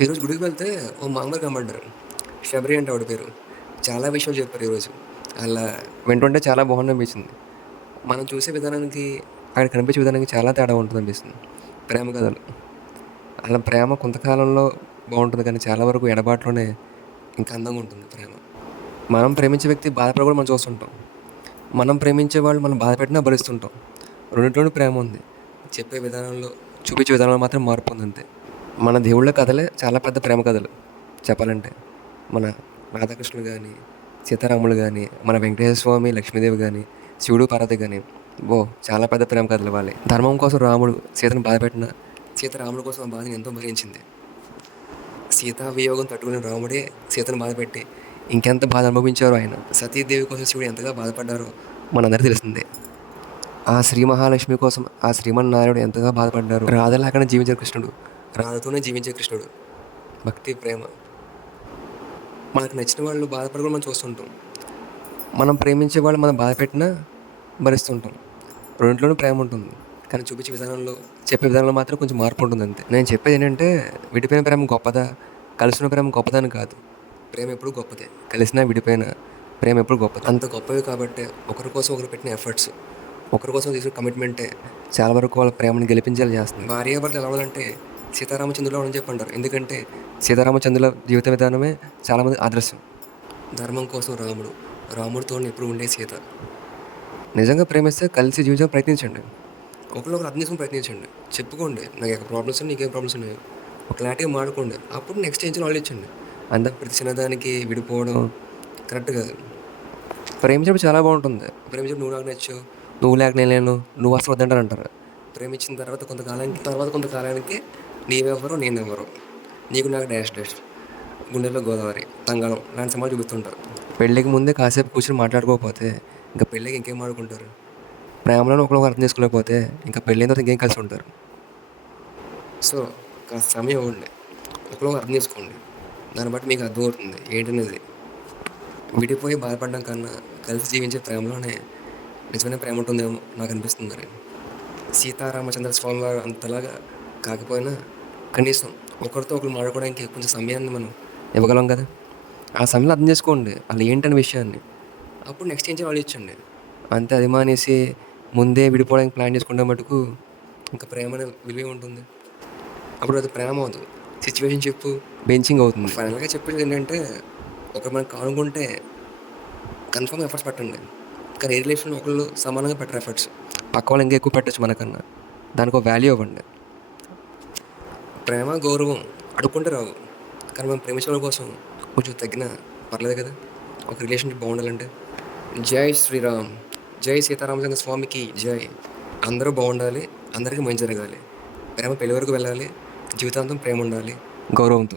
ఈరోజు గుడికి వెళ్తే ఓ మామూలు కనబడ్డారు. శబరి అంటే ఆవిడ పేరు. చాలా విషయాలు చెప్పారు ఈరోజు. అలా వింటుంటే చాలా బాగుంది అనిపించింది మనం చూసే విధానానికి అక్కడ కనిపించే విధానానికి చాలా తేడా ఉంటుంది అనిపిస్తుంది. ప్రేమ కథలు. అలా ప్రేమ కొంతకాలంలో బాగుంటుంది కానీ చాలా వరకు ఎడబాట్లోనే ఇంకా అందంగా ఉంటుంది ప్రేమ. మనం ప్రేమించే వ్యక్తి బాధపడ కూడా మనం చూస్తుంటాం. మనం ప్రేమించే వాళ్ళు మనం బాధపెట్టినా భరిస్తుంటాం. రెండింటిలోనూ ప్రేమ ఉంది. చెప్పే విధానంలో చూపించే విధానంలో మాత్రం మార్పు ఉంది అంతే. మన దేవుళ్ళ కథలే చాలా పెద్ద ప్రేమ కథలు. చెప్పాలంటే మన రాధాకృష్ణులు కానీ సీతారాములు కానీ మన వెంకటేశ్వర స్వామి లక్ష్మీదేవి కానీ శివుడు పార్వతి కానీ ఓ చాలా పెద్ద ప్రేమ కథలు వాళ్ళే. ధర్మం కోసం రాముడు సీతను బాధపెట్టిన సీత రాముడు కోసం ఆ బాధని ఎంతో భరించింది. సీతా వియోగం తట్టుకుని రాముడే సీతను బాధపెట్టి ఇంకెంత బాధ అనుభవించారో ఆయన. సతీదేవి కోసం శివుడు ఎంతగా బాధపడ్డారో మనందరికీ తెలిసిందే. ఆ శ్రీ మహాలక్ష్మి కోసం ఆ శ్రీమన్నారాయణుడు ఎంతగా బాధపడ్డారు రాధలాగా జీవించారు కృష్ణుడు. రాధతోనే జీవించే కృష్ణుడు. భక్తి ప్రేమ. మనకు నచ్చిన వాళ్ళు బాధపడి కూడా మనం చూస్తుంటాం. మనం ప్రేమించే వాళ్ళు మనం బాధ పెట్టినా భరిస్తుంటాం. రెండింటిలోనూ ప్రేమ ఉంటుంది. కానీ చూపించే విధానంలో చెప్పే విధానంలో మాత్రం కొంచెం మార్పు ఉంటుంది అంతే. నేను చెప్పేది ఏంటంటే విడిపోయిన ప్రేమ గొప్పదా? కలిసిన ప్రేమ గొప్పదా అని కాదు. ప్రేమ ఎప్పుడు గొప్పదే. కలిసినా విడిపోయినా ప్రేమ ఎప్పుడు గొప్పది. అంత గొప్పవి కాబట్టి ఒకరి కోసం ఒకరు పెట్టిన ఎఫర్ట్స్ ఒకరి కోసం తీసుకున్న కమిట్మెంటే చాలా వరకు వాళ్ళ ప్రేమను గెలిపించేలా చేస్తుంది. భార్యాభర్తలు ఎలా ఉండాలంటే సీతారామచంద్రులు అని చెప్పి అంటారు. ఎందుకంటే సీతారామచంద్రుల జీవిత విధానమే చాలామంది ఆదర్శం. ధర్మం కోసం రాముడు రాముడితో ఎప్పుడు ఉండే సీత. నిజంగా ప్రేమిస్తే కలిసి జీవితం ప్రయత్నించండి. ఒకరినొకరు అర్థం చేసుకుని ప్రయత్నించండి. చెప్పుకోండి నాకు ఎక్కడ ప్రాబ్లమ్స్ ఉన్నాయి నీకేం ప్రాబ్లమ్స్ ఉన్నాయి ఒక క్లారిటీగా మాడుకోండి అప్పుడు నెక్స్ట్ ఏం ఆలోచించండి. అంత ప్రతి చిన్నదానికి విడిపోవడం కరెక్ట్ కాదు. ప్రేమించినప్పుడు చాలా బాగుంటుంది. ప్రేమించినప్పుడు నువ్వు నాకు నచ్చావు నువ్వు లేక నేను లేను నువ్వు అసలు వద్దంటారు అంటారు ప్రేమించిన తర్వాత కొంతకాలానికి తర్వాత కొంతకాలానికి నీవెవరు నేనెవరు? నీకు నాకు డాష్ డాష్. గుండెల్లో గోదావరి తంగళం లాంటి సమాజం చూపిస్తుంటారు. పెళ్ళికి ముందే కాసేపు కూర్చొని మాట్లాడుకోకపోతే ఇంకా పెళ్ళికి ఇంకేం ఆడుకుంటారు ప్రేమలను ఒకరు అర్థం చేసుకోలేకపోతే ఇంకా పెళ్ళైన తర్వాత ఇంకేం కలిసి ఉంటారు? సో కాస్త సమయం ఇవ్వండి ఒకరు అర్థం చేసుకోండి. దాన్ని బట్టి మీకు అర్థమవుతుంది. ఏంటనేది? విడిపోయి బాధపడడం కన్నా కలిసి జీవించే ప్రేమలోనే నిజమైన ప్రేమ ఉంటుందేమో నాకు అనిపిస్తుంది మరి. సీతారామచంద్ర స్వామి వారు అంతలాగా కాకపోయినా కనీసం ఒకరితో ఒకరు మాట్లాడుకోవడానికి కొంచెం సమయాన్ని మనం ఇవ్వగలం కదా? ఆ సమయంలో అర్థం చేసుకోండి వాళ్ళు ఏంటనే విషయాన్ని. అప్పుడు నెక్స్ట్ ఏం చేయాలి ఆలోచించండి. అంతే అది మానేసి ముందే విడిపోవడానికి ప్లాన్ చేసుకుంటే మటుకు ఇంకా ప్రేమ అనే విలువ ఉంటుంది. అప్పుడు అది ప్రేమ అవుతుంది సిచ్యువేషన్ చెప్పు బెంచింగ్ అవుతుంది. ఫైనల్గా చెప్పేది ఏంటంటే ఒకరు మనం కానుకుంటే కన్ఫర్మ్ ఎఫర్ట్స్ పెట్టండి. కానీ ఏ రిలేషన్లో ఒకళ్ళు సమానంగా పెట్టరు ఎఫర్ట్స్ పక్క వాళ్ళు ఇంకా ఎక్కువ పెట్టచ్చు మనకన్నా. దానికి ఒక వాల్యూ ఇవ్వండి. ప్రేమ గౌరవం అడుక్కుంటే రావు. కానీ మనం ప్రేమించడం కోసం కొంచెం తగ్గిన పర్లేదు కదా. ఒక రిలేషన్షిప్ బాగుండాలంటే. జై శ్రీరామ్. జై సీతారామచంద్ర స్వామికి జై. అందరూ బాగుండాలి అందరికీ మంచి జరగాలి. ప్రేమ పెళ్ళి వరకు వెళ్ళాలి జీవితాంతం ప్రేమ ఉండాలి గౌరవంతో.